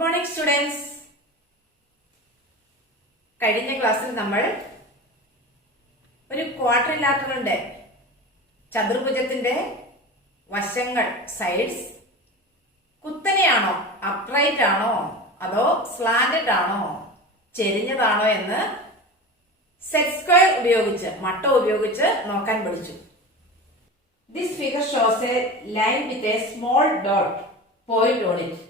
Good morning students. കഴിഞ്ഞ ക്ലാസ്സിൽ നമ്മൾ ഒരു ക്വാഡ്രിലാറ്ററലിന്റെ ചതുർഭുജത്തിന്റെ വശങ്ങൾ സൈഡ്സ് കുത്തനെയാണോ, അപ്രൈറ്റ് ആണോ, അതോ സ്ലാന്റഡ് ആണോ, ചെരിഞ്ഞതാണോ എന്ന് സെറ്റ് സ്ക്വയർ ഉപയോഗിച്ച് മട്ടം ഉപയോഗിച്ച് നോക്കാൻ പഠിച്ചു. This figure shows a line with a small dot point on it.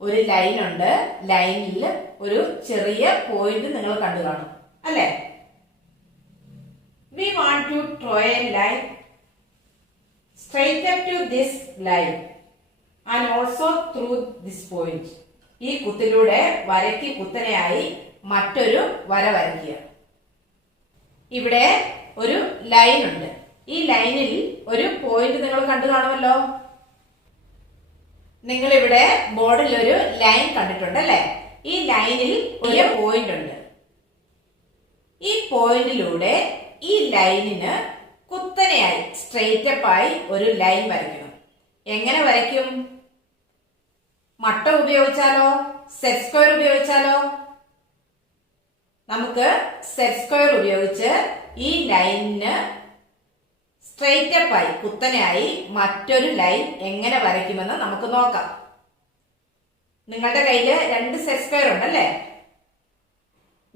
ഒരു ലൈൻ ഉണ്ട്, ലൈനിൽ ഒരു ചെറിയ പോയിന്റ് നിങ്ങൾ കണ്ടു കാണും അല്ലെ? We want to draw a line straight up to this line and also through this point. ഈ കുത്തിലൂടെ വരയ്ക്ക് കുത്തനെയായി മറ്റൊരു വര വരയ്ക്കുക. ഇവിടെ ഒരു ലൈൻ ഉണ്ട്. ഈ ലൈനിൽ ഒരു പോയിന്റ് നിങ്ങൾ കണ്ടു കാണുമല്ലോ. നിങ്ങൾ ഇവിടെ ബോർഡിൽ ഒരു ലൈൻ കണ്ടിട്ടുണ്ട് അല്ലെ? ഈ ലൈനിൽ ഒരു പോയിന്റ് ഉണ്ട്. ഈ പോയിന്റിലൂടെ ഈ ലൈനിന് കുത്തനെയായി സ്ട്രെയിറ്റ് അപ്പ് ആയി ഒരു ലൈൻ വരയ്ക്കണം. എങ്ങനെ വരയ്ക്കും? മട്ടം ഉപയോഗിച്ചാലോ, സെറ്റ് സ്ക്വയർ ഉപയോഗിച്ചാലോ? നമുക്ക് സെറ്റ് സ്ക്വയർ ഉപയോഗിച്ച് ഈ ലൈനിന് സ്ട്രെയിറ്റ് അപ്പ് ആയി കുത്തനെയായി മറ്റൊരു ലൈൻ എങ്ങനെ വരയ്ക്കുമെന്ന് നമുക്ക് നോക്കാം. നിങ്ങളുടെ കയ്യിൽ 2 സെറ്റ് സ്ക്വയർ ഉണ്ടല്ലേ?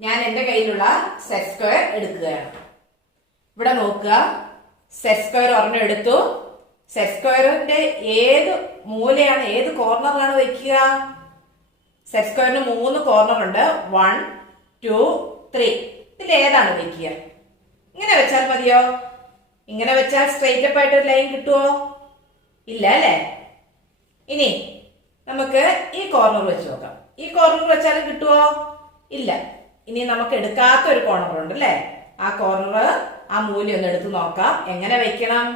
ഞാൻ എന്റെ കയ്യിലുള്ള സെറ്റ് സ്ക്വയർ എടുക്കുകയാണ്. ഇവിടെ നോക്കുക, സെറ്റ് സ്ക്വയർ ഒരെണ്ണം എടുത്തു. സെറ്റ് സ്ക്വയറിന്റെ ഏത് മൂലയാണ്, ഏത് കോർണറാണ് വെക്കുക? സെറ്റ് സ്ക്വയറിന് 3 കോർണർ ഉണ്ട്. 1, 2, 3. ഇതിൽ ഏതാണ് വെക്കുക? ഇങ്ങനെ വെച്ചാൽ മതിയോ? ഇങ്ങനെ വെച്ചാൽ സ്ട്രെയിറ്റ് അപ്പ് ആയിട്ട് ഒരു ലൈൻ കിട്ടുമോ? ഇല്ല അല്ലെ? ഇനി നമുക്ക് ഈ കോർണർ വെച്ച് നോക്കാം. ഈ കോർണർ വെച്ചാലും കിട്ടുമോ? ഇല്ല. ഇനി നമുക്ക് എടുക്കാത്ത ഒരു കോർണർ ഉണ്ട് അല്ലെ? ആ കോർണർ, ആ മൂല്യം ഒന്ന് എടുത്ത് നോക്കാം. എങ്ങനെ വെക്കണം?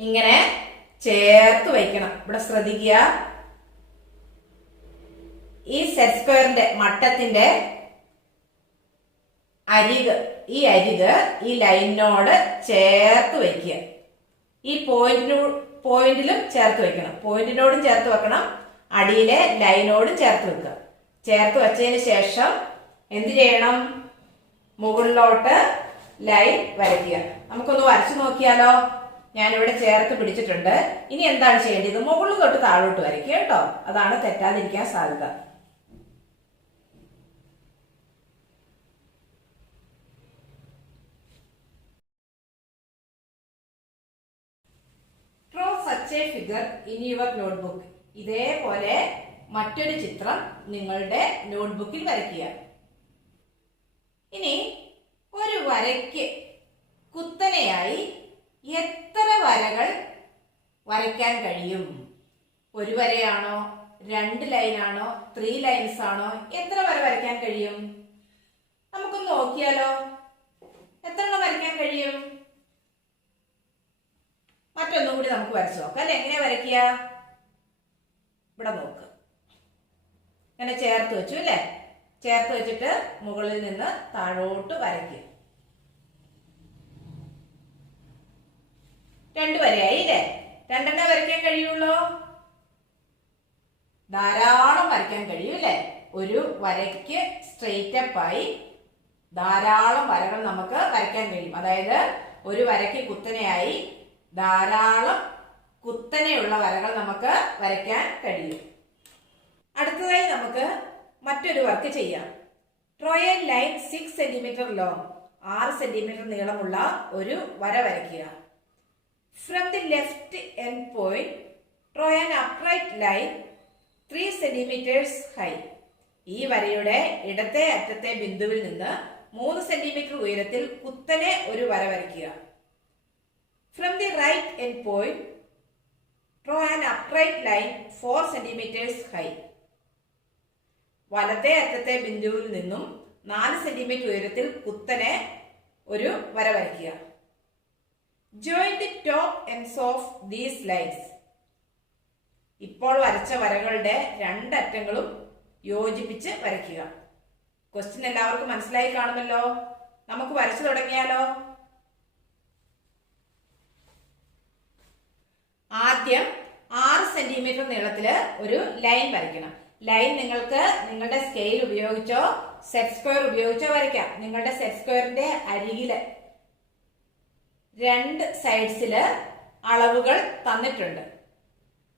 ഇങ്ങനെ ചേർത്ത് വെക്കണം. ഇവിടെ ശ്രദ്ധിക്കുക, ഈ സെറ്റ് സ്ക്വയറിന്റെ മട്ടത്തിന്റെ അരിക്, ഈ അരിക് ഈ ലൈനിനോട് ചേർത്ത് വെക്കുക. ഈ പോയിന്റിലും ചേർത്ത് വെക്കണം. പോയിന്റിനോടും ചേർത്ത് വെക്കണം, അടിയിലെ ലൈനോടും ചേർത്ത് വെക്കുക. ചേർത്ത് വെച്ചതിന് ശേഷം എന്ത് ചെയ്യണം? മുകളിലോട്ട് ലൈൻ വരയ്ക്കുക. നമുക്കൊന്ന് വരച്ചു നോക്കിയാലോ? ഞാനിവിടെ ചേർത്ത് പിടിച്ചിട്ടുണ്ട്. ഇനി എന്താണ് ചെയ്യേണ്ടത്? മുകളിൽ തൊട്ട് താഴോട്ട് വരയ്ക്കുക കേട്ടോ. അതാണ് തെറ്റാതിരിക്കാൻ സാധ്യത. Figure in your notebook. ഇതേപോലെ മറ്റൊരു ചിത്രം നിങ്ങളുടെ നോട്ട്ബുക്കിൽ വരയ്ക്കുക. ഇനി ഒരു വരയ്ക്ക് കുത്തനെയായി എത്ര വരകൾ വരയ്ക്കാൻ കഴിയും? ഒരു വരയാണോ, 2 ലൈനാണോ, 3 ലൈൻസ് ആണോ? എത്ര വര വരയ്ക്കാൻ കഴിയും? നമുക്കൊന്ന് നോക്കിയാലോ. എത്ര എണ്ണം വരയ്ക്കാൻ കഴിയും? മറ്റൊന്നും കൂടി നമുക്ക് വരച്ചു നോക്കാം അല്ലെ? എങ്ങനെയാ വരയ്ക്കുക? ഇവിടെ നോക്ക്, ഇങ്ങനെ ചേർത്ത് വെച്ചു അല്ലെ? ചേർത്ത് വെച്ചിട്ട് മുകളിൽ നിന്ന് താഴോട്ട് വരയ്ക്കുക. 2 വരയായി അല്ലേ? 2 എണ്ണം വരയ്ക്കാൻ കഴിയുള്ളൂ? ധാരാളം വരയ്ക്കാൻ കഴിയും അല്ലെ? ഒരു വരയ്ക്ക് സ്ട്രെയിറ്റ് അപ്പ് ആയി ധാരാളം വരകൾ നമുക്ക് വരയ്ക്കാൻ കഴിയും. അതായത് ഒരു വരയ്ക്ക് കുത്തനെയായി ധാരാളം കുത്തനെയുള്ള വരകൾ നമുക്ക് വരയ്ക്കാൻ കഴിയും. അടുത്തതായി നമുക്ക് മറ്റൊരു വർക്ക് ചെയ്യാം. Draw a line 6 centimetre long, 6 centimetre നീളമുള്ള ഒരു വര വരയ്ക്കുക. From the left end point draw an upright line 3 centimetres high. ഈ വരയുടെ ഇടത്തെ അറ്റത്തെ ബിന്ദുവിൽ നിന്ന് 3 സെന്റിമീറ്റർ ഉയരത്തിൽ കുത്തനെ ഒരു വര വരയ്ക്കുക. From the right end point, draw an upright line 4 centimeters high. വലത്തെ അറ്റത്തെ ബിന്ദുവിൽ നിന്നും 4 സെന്റിമീറ്റർ ഉയരത്തിൽ കുത്തനെ ഒരു വര വരയ്ക്കുക. Join the top ends of these lines. ഇപ്പോൾ വരച്ച വരകളുടെ 2 അറ്റങ്ങളും യോജിപ്പിച്ച് വരയ്ക്കുക. ക്വസ്റ്റ്യൻ എല്ലാവർക്കും മനസ്സിലായി കാണുമല്ലോ. നമുക്ക് വരച്ചു തുടങ്ങിയാലോ? ആദ്യം 6 സെന്റിമീറ്റർ നീളത്തില് ഒരു ലൈൻ വരയ്ക്കണം. ലൈൻ നിങ്ങൾക്ക് നിങ്ങളുടെ സ്കെയിൽ ഉപയോഗിച്ചോ സെറ്റ് സ്ക്വയർ ഉപയോഗിച്ചോ വരയ്ക്കാം. നിങ്ങളുടെ സെറ്റ് സ്ക്വയറിന്റെ അരികില് രണ്ട് സൈഡ്സില് അളവുകൾ തന്നിട്ടുണ്ട്.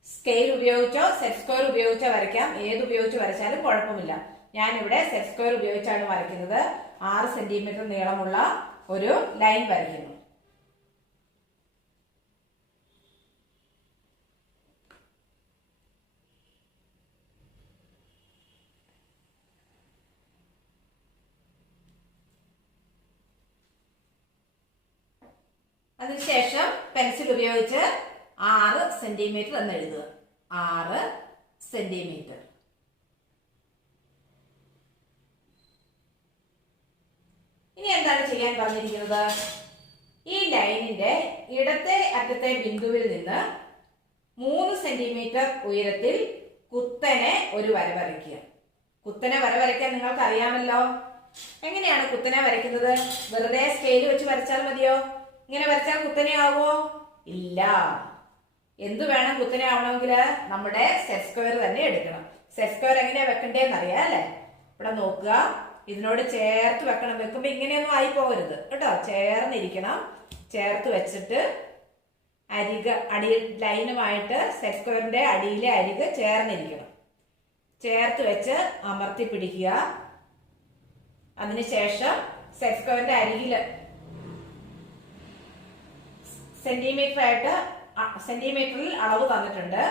സ്കെയിൽ ഉപയോഗിച്ചോ സെറ്റ് സ്ക്വയർ ഉപയോഗിച്ചോ വരയ്ക്കാം. ഏത് ഉപയോഗിച്ച് വരച്ചാലും കുഴപ്പമില്ല. ഞാനിവിടെ സെറ്റ് സ്ക്വയർ ഉപയോഗിച്ചാണ് വരയ്ക്കുന്നത്. 6 സെന്റിമീറ്റർ നീളമുള്ള ഒരു ലൈൻ വരയ്ക്കുന്നു. അതിനുശേഷം പെൻസിൽ ഉപയോഗിച്ച് 6 സെന്റിമീറ്റർ എന്ന് എഴുതുക. 6 സെന്റിമീറ്റർ. ഇനി എന്താണ് ചെയ്യാൻ പറഞ്ഞിരിക്കുന്നത്? ഈ ലൈനിന്റെ ഇടത്തെ അറ്റത്തെ ബിന്ദുവിൽ നിന്ന് 3 സെന്റിമീറ്റർ ഉയരത്തിൽ കുത്തനെ ഒരു വര വരയ്ക്കുക. കുത്തനെ വര വരയ്ക്കാൻ നിങ്ങൾക്ക് അറിയാമല്ലോ. എങ്ങനെയാണ് കുത്തനെ വരയ്ക്കുന്നത്? വെറുതെ സ്കെയിൽ വെച്ച് വരച്ചാൽ മതിയോ? ഇങ്ങനെ വരച്ചാൽ കുത്തനെ ആവോ? ഇല്ല. എന്തു വേണം കുത്തനെ ആവണമെങ്കിൽ? നമ്മുടെ സെറ്റ് സ്ക്വയർ തന്നെ എടുക്കണം. സെറ്റ് സ്ക്വയർ എങ്ങനെയാ വെക്കണ്ടേന്ന് അറിയാം അല്ലെ? ഇവിടെ നോക്കുക, ഇതിനോട് ചേർത്ത് വെക്കണം. വെക്കുമ്പോ ഇങ്ങനെയൊന്നും ആയി പോകരുത് കേട്ടോ. ചേർന്നിരിക്കണം. ചേർത്ത് വെച്ചിട്ട് അടി ലൈനുമായിട്ട് സെറ്റ് സ്ക്വയറിന്റെ അടിയിലെ അരിക് ചേർന്നിരിക്കണം. ചേർത്ത് വെച്ച് അമർത്തി പിടിക്കുക. അതിനുശേഷം സെറ്റ് സ്ക്വയറിന്റെ അരികില് സെന്റിമീറ്ററിൽ അളവ് തന്നിട്ടുണ്ട്.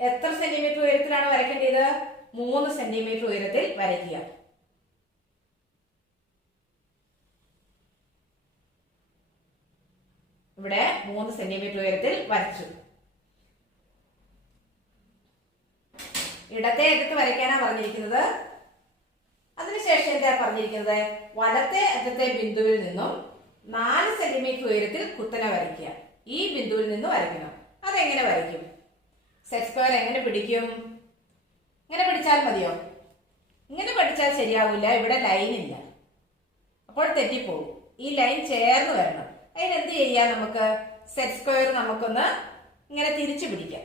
എത്ര സെന്റിമീറ്റർ ഉയരത്തിലാണ് വരയ്ക്കേണ്ടത്? 3 സെന്റിമീറ്റർ ഉയരത്തിൽ വരയ്ക്കുക. ഇവിടെ 3 സെന്റിമീറ്റർ ഉയരത്തിൽ വരച്ചു. ഇടത്തെ അറ്റത്ത് വരയ്ക്കാനാ പറഞ്ഞിരിക്കുന്നത്. അതിനുശേഷം എന്താ പറഞ്ഞിരിക്കുന്നത്? വലത്തെ അറ്റത്തെ ബിന്ദുവിൽ നിന്നും 4 സെന്റിമീറ്റർ ഉയരത്തിൽ കുത്തനെ വരയ്ക്കുക. ഈ ബിന്ദുവിൽ നിന്ന് വരയ്ക്കണം. അതെങ്ങനെ വരയ്ക്കും? സെറ്റ് സ്ക്വയർ എങ്ങനെ പിടിക്കും? ഇങ്ങനെ പിടിച്ചാൽ മതിയോ? ഇങ്ങനെ പഠിച്ചാൽ ശരിയാവില്ല. ഇവിടെ ലൈൻ ഇല്ല, അപ്പോൾ തെറ്റിപ്പോകും. ഈ ലൈൻ ചേർന്ന് വരണം. അതിനെന്ത് ചെയ്യാം? നമുക്ക് സെറ്റ് സ്ക്വയർ നമുക്കൊന്ന് ഇങ്ങനെ തിരിച്ചു പിടിക്കാം.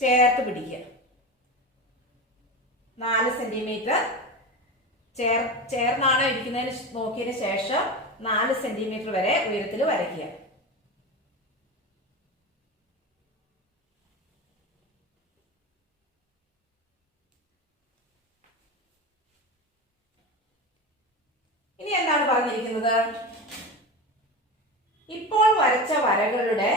ചേർത്ത് പിടിക്കുക. 4 സെന്റിമീറ്റർ ചേർന്നാണോ ഇരിക്കുന്നതിന് നോക്കിയതിന് ശേഷം 4 സെന്റിമീറ്റർ വരെ ഉയരത്തിൽ വരയ്ക്കുക. ഇനി എന്താണ് പറഞ്ഞിരിക്കുന്നത്? ഇപ്പോൾ വരച്ച വരകളുടെ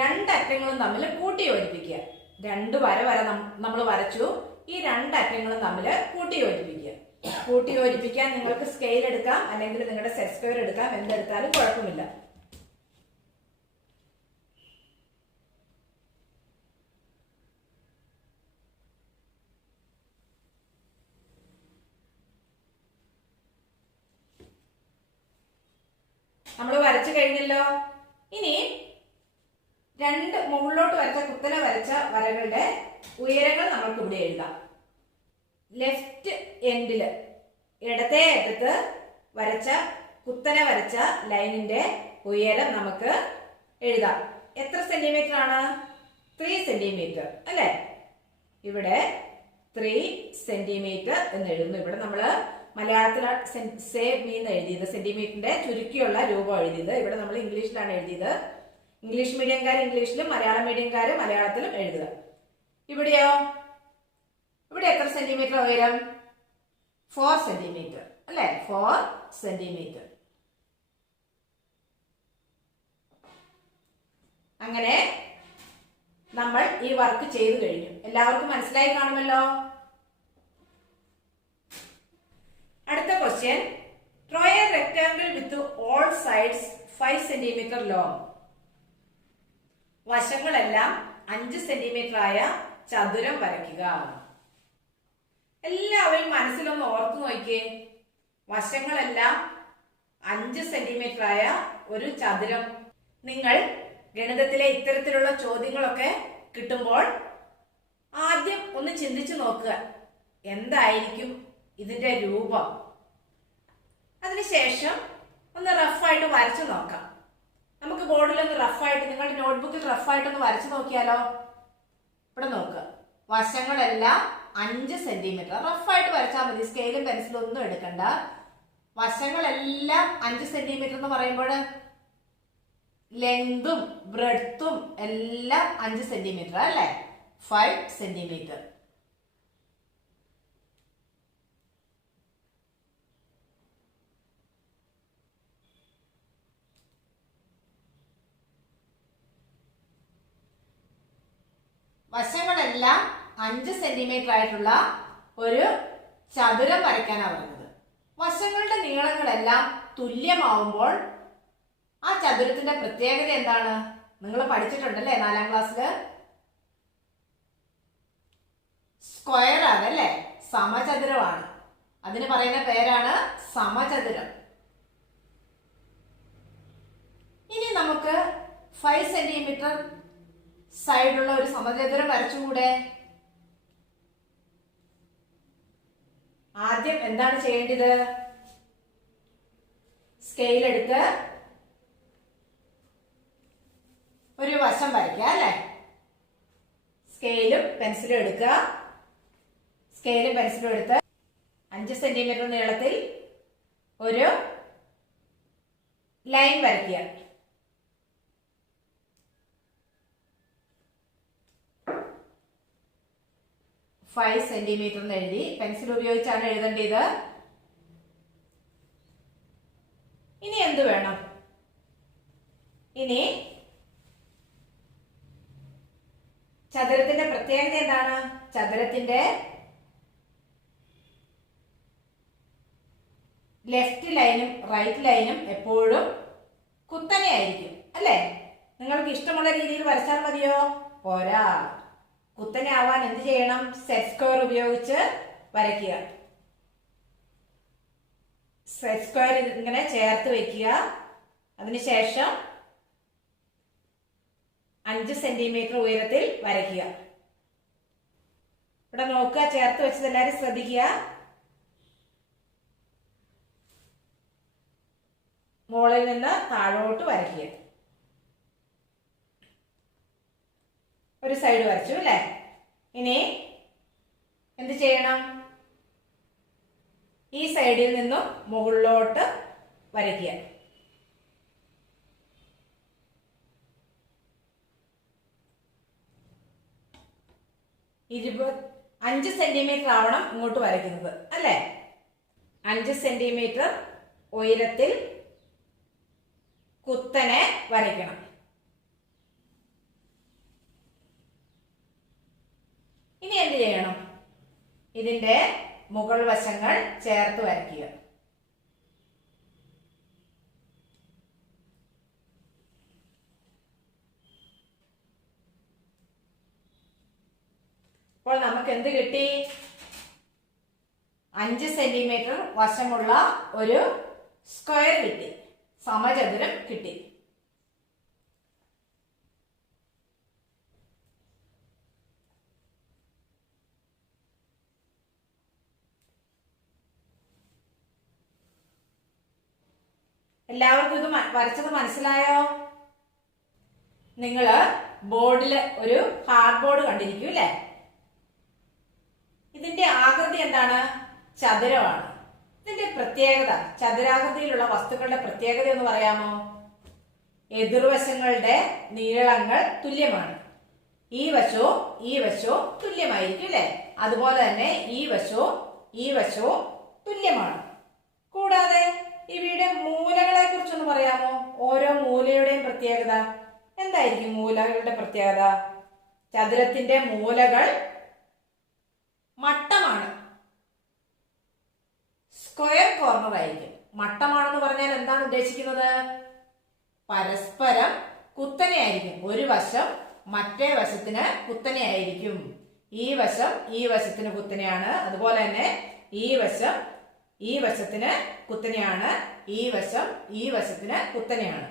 രണ്ടറ്റങ്ങളും തമ്മിൽ കൂട്ടി യോജിപ്പിക്കുക. 2 വര നമ്മൾ വരച്ചു. ഈ രണ്ടറ്റങ്ങളും തമ്മിൽ കൂട്ടി യോജിപ്പിക്കുക. കൂട്ടി യോജിപ്പിക്കാൻ നിങ്ങൾക്ക് സ്കെയിൽ എടുക്കാം, അല്ലെങ്കിൽ നിങ്ങളുടെ സെറ്റ് സ്ക്വയർ എടുക്കാം. എന്തെടുത്താലും കുഴപ്പമില്ല. നമ്മൾ വരച്ചു കഴിഞ്ഞല്ലോ. ഇനി മുകളിലോട്ട് വരച്ച കുത്തനെ വരച്ച വരകളുടെ ഉയരങ്ങൾ നമ്മൾക്ക് ഇവിടെ എഴുതാം. ലെഫ്റ്റ് എൻഡില് ഇടത്തെ അറ്റത്ത് കുത്തനെ വരച്ച ലൈനിന്റെ ഉയരം നമുക്ക് എഴുതാം. എത്ര സെന്റിമീറ്റർ ആണ്? 3 സെന്റിമീറ്റർ അല്ലെ? ഇവിടെ 3 സെന്റിമീറ്റർ എന്ന് എഴുതുന്നു. ഇവിടെ നമ്മള് മലയാളത്തിലാണ് സേവ് മീന്ന് എഴുതിയത്, സെന്റിമീറ്ററിന്റെ ചുരുക്കിയുള്ള രൂപം എഴുതിയത്. ഇവിടെ നമ്മൾ ഇംഗ്ലീഷിലാണ് എഴുതിയത്. ഇംഗ്ലീഷ് മീഡിയംകാർ ഇംഗ്ലീഷിലും മലയാളം മീഡിയംകാർ മലയാളത്തിലും എഴുതുക. ഇവിടെയോ? ഇവിടെ എത്ര സെന്റിമീറ്റർ ഉയരം? 4 സെന്റിമീറ്റർ അല്ലെ? 4 സെന്റിമീറ്റർ. അങ്ങനെ നമ്മൾ ഈ വർക്ക് ചെയ്തു കഴിഞ്ഞു. എല്ലാവർക്കും മനസ്സിലായി കാണുമല്ലോ. അടുത്ത question, draw a rectangle with all sides 5 centimetre long. വശങ്ങളെല്ലാം 5 സെന്റിമീറ്റർ ആയ ചതുരം വരയ്ക്കുക. എല്ലാവരും മനസ്സിലൊന്ന് ഓർത്തു നോക്കിയേ. വശങ്ങളെല്ലാം 5 സെന്റിമീറ്റർ ആയ ഒരു ചതുരം. നിങ്ങൾ ഗണിതത്തിലെ ഇത്തരത്തിലുള്ള ചോദ്യങ്ങളൊക്കെ കിട്ടുമ്പോൾ ആദ്യം ഒന്ന് ചിന്തിച്ചു നോക്കുക, എന്തായിരിക്കും ഇതിന്റെ രൂപം. അതിനുശേഷം ഒന്ന് റഫായിട്ട് വരച്ചു നോക്കാം. നമുക്ക് ബോർഡിലൊന്ന് റഫായിട്ട്, നിങ്ങളുടെ നോട്ട്ബുക്കിൽ റഫായിട്ടൊന്ന് വരച്ചു നോക്കിയാലോ? ഇവിടെ നോക്കുക, വശങ്ങളെല്ലാം 5 സെന്റിമീറ്റർ. റഫായിട്ട് വരച്ചാൽ മതി, സ്കെയിലും പെൻസിലും ഒന്നും എടുക്കണ്ട. വശങ്ങളെല്ലാം 5 സെന്റിമീറ്റർ എന്ന് പറയുമ്പോൾ ലെങ്തും ബ്രെഡ്ത്തും എല്ലാം 5 സെന്റിമീറ്റർ അല്ലേ? 5 സെന്റിമീറ്റർ. വശങ്ങളെല്ലാം 5 സെന്റിമീറ്റർ ആയിട്ടുള്ള ഒരു ചതുരം വരയ്ക്കാനാണ് പറഞ്ഞത്. വശങ്ങളുടെ നീളങ്ങളെല്ലാം തുല്യമാവുമ്പോൾ ആ ചതുരത്തിന്റെ പ്രത്യേകത എന്താണ്? നിങ്ങൾ പഠിച്ചിട്ടുണ്ടല്ലേ 4ാം ക്ലാസ്സില്? സ്ക്വയർ ആണല്ലേ, സമചതുരമാണ്. അതിന് പറയുന്ന പേരാണ് സമചതുരം. ഇനി നമുക്ക് 5 സെന്റിമീറ്റർ സൈഡുള്ള ഒരു സമചതുരം വരച്ചുകൂടെ? ആദ്യം എന്താണ് ചെയ്യേണ്ടത്? സ്കെയിൽ എടുത്ത് ഒരു വശം വരയ്ക്കുക അല്ലെ? സ്കെയിലും പെൻസിലും എടുക്കുക. സ്കെയിലും പെൻസിലും എടുത്ത് 5 സെന്റിമീറ്റർ നീളത്തിൽ ഒരു ലൈൻ വരയ്ക്കുക. ഫൈവ് സെന്റിമീറ്റർ എന്ന് എഴുതി. പെൻസിൽ ഉപയോഗിച്ചാണ് എഴുതേണ്ടത്. ഇനി എന്ത് വേണം? ഇനി ചതുരത്തിന്റെ പ്രത്യേകത എന്താണ്? ചതുരത്തിന്റെ ലെഫ്റ്റ് ലൈനും റൈറ്റ് ലൈനും എപ്പോഴും കുത്തനെ ആയിരിക്കും അല്ലേ? നിങ്ങൾക്ക് ഇഷ്ടമുള്ള രീതിയിൽ വരച്ചാൽ മതിയോ? പോരാ. കുത്തനെ ആവാൻ എന്ത് ചെയ്യണം? സെറ്റ് സ്ക്വയർ ഉപയോഗിച്ച് വരയ്ക്കുക. സെറ്റ് സ്ക്വയർ ഇങ്ങനെ ചേർത്ത് വെക്കുക. അതിനുശേഷം 5 സെന്റിമീറ്റർ ഉയരത്തിൽ വരയ്ക്കുക. ഇവിടെ നോക്കുക, ചേർത്ത് വെച്ചത് എല്ലാവരും ശ്രദ്ധിക്കുക. മുകളിൽ നിന്ന് താഴോട്ട് വരയ്ക്കുക. ഒരു സൈഡ് വരച്ചു അല്ലേ? ഇനി എന്ത് ചെയ്യണം? ഈ സൈഡിൽ നിന്നും മുകളിലോട്ട് വരയ്ക്കുക. അഞ്ച് സെന്റിമീറ്റർ ആവണം ഇങ്ങോട്ട് വരയ്ക്കുന്നത് അല്ലേ? 5 സെന്റിമീറ്റർ ഉയരത്തിൽ കുത്തനെ വരയ്ക്കണം. ഇനി എന്ത് ചെയ്യണം? ഇതിന്റെ മുകൾ വശങ്ങൾ ചേർത്ത് വരയ്ക്കുക. അപ്പോൾ നമുക്ക് എന്ത് കിട്ടി? 5 സെന്റിമീറ്റർ വശമുള്ള ഒരു സ്ക്വയർ കിട്ടി, സമചതുരം കിട്ടി. എല്ലാവർക്കും ഇത് വരച്ചത് മനസ്സിലായോ? നിങ്ങള് ബോർഡില് ഒരു ഹാർഡ് ബോർഡ് കണ്ടിരിക്കും അല്ലേ? ഇതിന്റെ ആകൃതി എന്താണ്? ചതുരമാണ്. ഇതിന്റെ പ്രത്യേകത, ചതുരാകൃതിയിലുള്ള വസ്തുക്കളുടെ പ്രത്യേകത എന്ന് പറയാമോ? എതിർവശങ്ങളുടെ നീളങ്ങൾ തുല്യമാണ്. ഈ വശവും തുല്യമായിരിക്കും അല്ലെ? അതുപോലെ തന്നെ ഈ വശവും തുല്യമാണ്. കൂടാതെ ഇവയുടെ മൂലകളെ കുറിച്ചൊന്ന് പറയാമോ? ഓരോ മൂലയുടെയും പ്രത്യേകത എന്തായിരിക്കും? മൂലകളുടെ പ്രത്യേകത, ചതുരത്തിന്റെ മൂലകൾ മട്ടമാണ്, സ്ക്വയർ കോർണർ ആയിരിക്കും. മട്ടമാണെന്ന് പറഞ്ഞാൽ എന്താണ് ഉദ്ദേശിക്കുന്നത്? പരസ്പരം കുത്തനെ ആയിരിക്കും. ഒരു വശം മറ്റേ വശത്തിന് കുത്തനെ ആയിരിക്കും. ഈ വശം ഈ വശത്തിന് കുത്തനെയാണ്. അതുപോലെ തന്നെ ഈ വശം ഈ വശത്തിന് കുത്തനെയാണ്. ഈ വശം ഈ വശത്തിന് കുത്തനെയാണ്.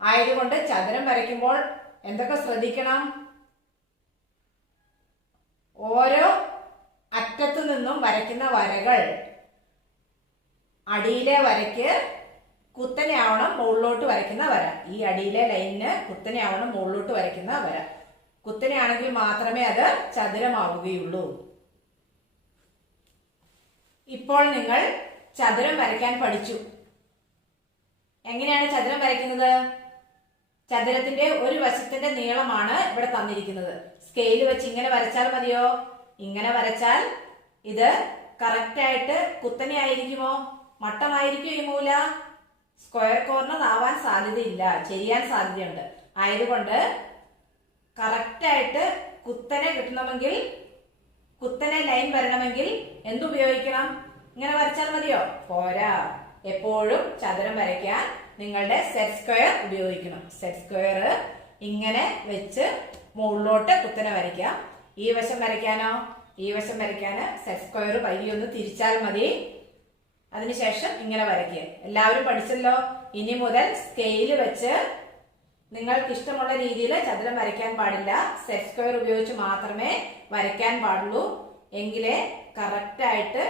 ആയതുകൊണ്ട് ചതുരം വരയ്ക്കുമ്പോൾ എന്തൊക്കെ ശ്രദ്ധിക്കണം? ഓരോ അറ്റത്തു നിന്നും വരയ്ക്കുന്ന വരകൾ അടിയിലെ വരയ്ക്ക് കുത്തനെ ആവണം മുകളിലോട്ട് വരയ്ക്കുന്ന വര. ഈ അടിയിലെ ലൈനിന് കുത്തനെ ആവണം മുകളിലോട്ട് വരയ്ക്കുന്ന വര. കുത്തനെ ആണെങ്കിൽ മാത്രമേ അത് ചതുരമാവുകയുള്ളൂ. ഇപ്പോൾ നിങ്ങൾ ചതുരം വരയ്ക്കാൻ പഠിച്ചു. എങ്ങനെയാണ് ചതുരം വരയ്ക്കുന്നത്? ചതുരത്തിന്റെ ഒരു വശത്തിന്റെ നീളമാണ് ഇവിടെ തന്നിരിക്കുന്നത്. സ്കെയിൽ വെച്ച് ഇങ്ങനെ വരച്ചാൽ മതിയോ? ഇങ്ങനെ വരച്ചാൽ ഇത് കറക്റ്റ് ആയിട്ട് കുത്തനെ ആയിരിക്കുമോ? മട്ടമായിരിക്കും ഈ മൂല? സ്ക്വയർ കോർണർ ആവാൻ സാധ്യതയില്ല, ചെരിയാൻ സാധ്യതയുണ്ട്. ആയതുകൊണ്ട് കറക്റ്റ് ആയിട്ട് കുത്തനെ കിട്ടണമെങ്കിൽ, കുത്തനെ ലൈൻ വരണമെങ്കിൽ എന്തുപയോഗിക്കണം? ഇങ്ങനെ വരച്ചാൽ മതിയോ? പോരാ. എപ്പോഴും ചതുരം വരയ്ക്കാൻ നിങ്ങളുടെ സെറ്റ് സ്ക്വയർ ഉപയോഗിക്കണം. സെറ്റ് സ്ക്വയർ ഇങ്ങനെ വെച്ച് മുകളിലോട്ട് കുത്തനെ വരയ്ക്കാം. ഈ വശം വരയ്ക്കാനോ? ഈ വശം വരയ്ക്കാന് സെറ്റ് സ്ക്വയർ പയ്യെ ഒന്ന് തിരിച്ചാൽ മതി. അതിനുശേഷം ഇങ്ങനെ വരയ്ക്കുക. എല്ലാവരും പഠിച്ചല്ലോ. ഇനി മുതൽ സ്കെയിൽ വെച്ച് നിങ്ങൾക്ക് ഇഷ്ടമുള്ള രീതിയിൽ ചതുരം വരയ്ക്കാൻ പാടില്ല. സെറ്റ് സ്ക്വയർ ഉപയോഗിച്ച് മാത്രമേ വരയ്ക്കാൻ പാടുള്ളൂ. എങ്കിലേ കറക്റ്റ് ആയിട്ട്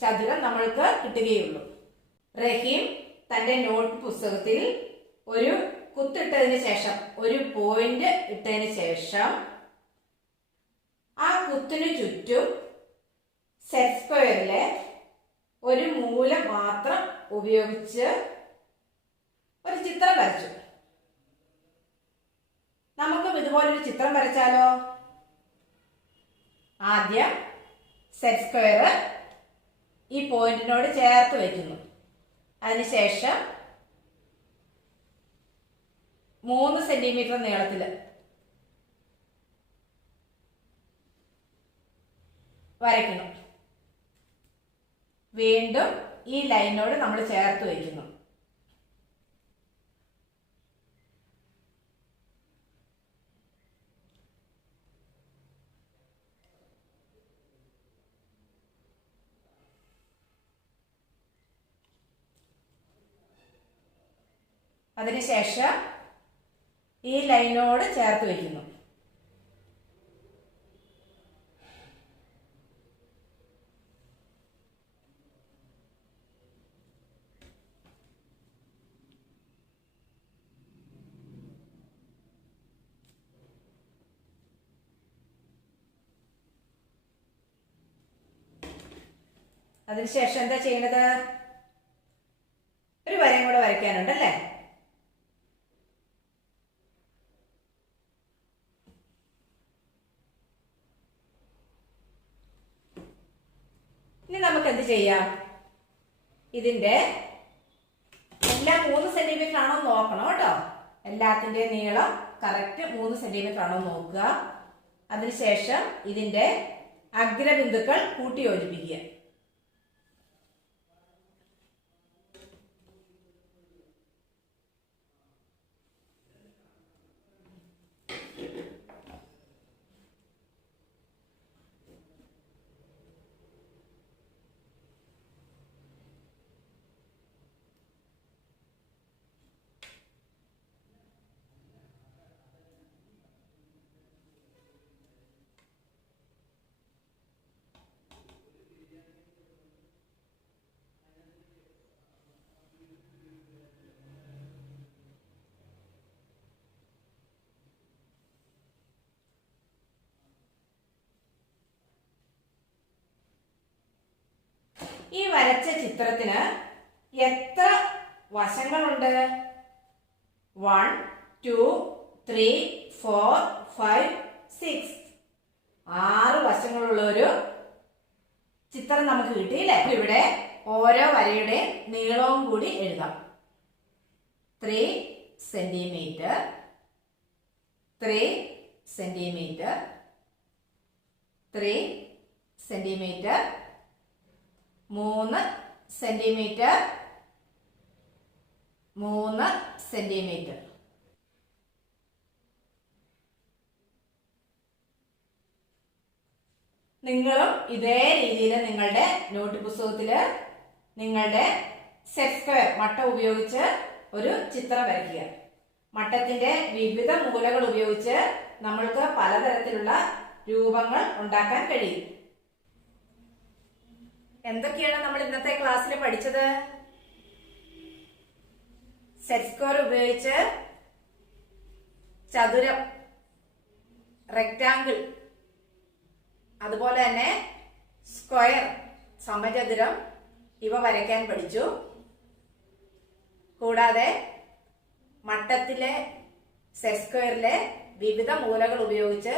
ചതുരം നമ്മൾക്ക് കിട്ടുകയുള്ളൂ. റഹീം തന്റെ നോട്ട് പുസ്തകത്തിൽ ഒരു കുത്തിട്ടതിന് ശേഷം, ഒരു പോയിന്റ് ഇട്ടതിന് ശേഷം ആ കുത്തിനു ചുറ്റും സെറ്റ് സ്ക്വയറിലെ ഒരു മൂല മാത്രം ഉപയോഗിച്ച് ഒരു ചിത്രം വരച്ചു. നമുക്കും ഇതുപോലൊരു ചിത്രം വരച്ചാലോ? ആദ്യം സെറ്റ് സ്ക്വയർ ഈ പോയിന്റിനോട് ചേർത്ത് വയ്ക്കുന്നു. അതിനുശേഷം 3 സെന്റിമീറ്റർ നീളത്തില് വരയ്ക്കുന്നു. വീണ്ടും ഈ ലൈനോട് നമ്മൾ ചേർത്ത് വയ്ക്കുന്നു. അതിനുശേഷം ഈ ലൈനോട് ചേർത്ത് വയ്ക്കുന്നു. അതിനുശേഷം എന്താ ചെയ്യുന്നത്? ഒരു വരയും കൂടെ വരയ്ക്കാനുണ്ടല്ലേ? ഇനി നമുക്ക് എന്ത് ചെയ്യാം? ഇതിന്റെ എല്ലാം 3 സെന്റിമീറ്റർ ആണോ നോക്കണം കേട്ടോ. എല്ലാത്തിന്റെ നീളം കറക്റ്റ് 3 സെന്റിമീറ്റർ ആണോ നോക്കുക. അതിനുശേഷം ഇതിന്റെ അഗ്രബിന്ദുക്കൾ കൂട്ടി യോജിപ്പിക്കുക. ഈ വരച്ച ചിത്രത്തിന് എത്ര വശങ്ങളുണ്ട്? 1 2 3 4 5 6 6 വശങ്ങളുള്ള ഒരു ചിത്രം നമുക്ക് കിട്ടിയില്ലേ? ഇവിടെ ഓരോ വരയുടെ നീളവും കൂടി എഴുതാം. 3 centimetre, 3 centimetre, 3 centimetre, 3 centimetre, 3 centimetre. നിങ്ങളും ഇതേ രീതിയിൽ നിങ്ങളുടെ നോട്ട് പുസ്തകത്തില് നിങ്ങളുടെ സെറ്റ് സ്ക്വയർ മട്ടം ഉപയോഗിച്ച് ഒരു ചിത്രം വരയ്ക്കുക. മട്ടത്തിന്റെ വിവിധ മൂലകൾ ഉപയോഗിച്ച് നമ്മൾക്ക് പലതരത്തിലുള്ള രൂപങ്ങൾ ഉണ്ടാക്കാൻ കഴിയും. എന്തൊക്കെയാണ് നമ്മൾ ഇന്നത്തെ ക്ലാസ്സിൽ പഠിച്ചത്? സെറ്റ് സ്ക്വയർ ഉപയോഗിച്ച് ചതുരം, റെക്ടാങ്കിൾ, അതുപോലെ തന്നെ സ്ക്വയർ, സമചതുരം ഇവ വരയ്ക്കാൻ പഠിച്ചു. കൂടാതെ മട്ടത്തിലെ സെറ്റ് സ്ക്വയറിലെ വിവിധ മൂലകൾ ഉപയോഗിച്ച്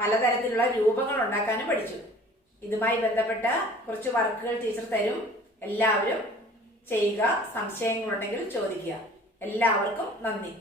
പലതരത്തിലുള്ള രൂപങ്ങൾ ഉണ്ടാക്കാനും പഠിച്ചു. ഇതുമായി ബന്ധപ്പെട്ട കുറച്ച് വർക്കുകൾ ടീച്ചർ തരും. എല്ലാവരും ചെയ്യുക. സംശയങ്ങളുണ്ടെങ്കിൽ ചോദിക്കുക. എല്ലാവർക്കും നന്ദി.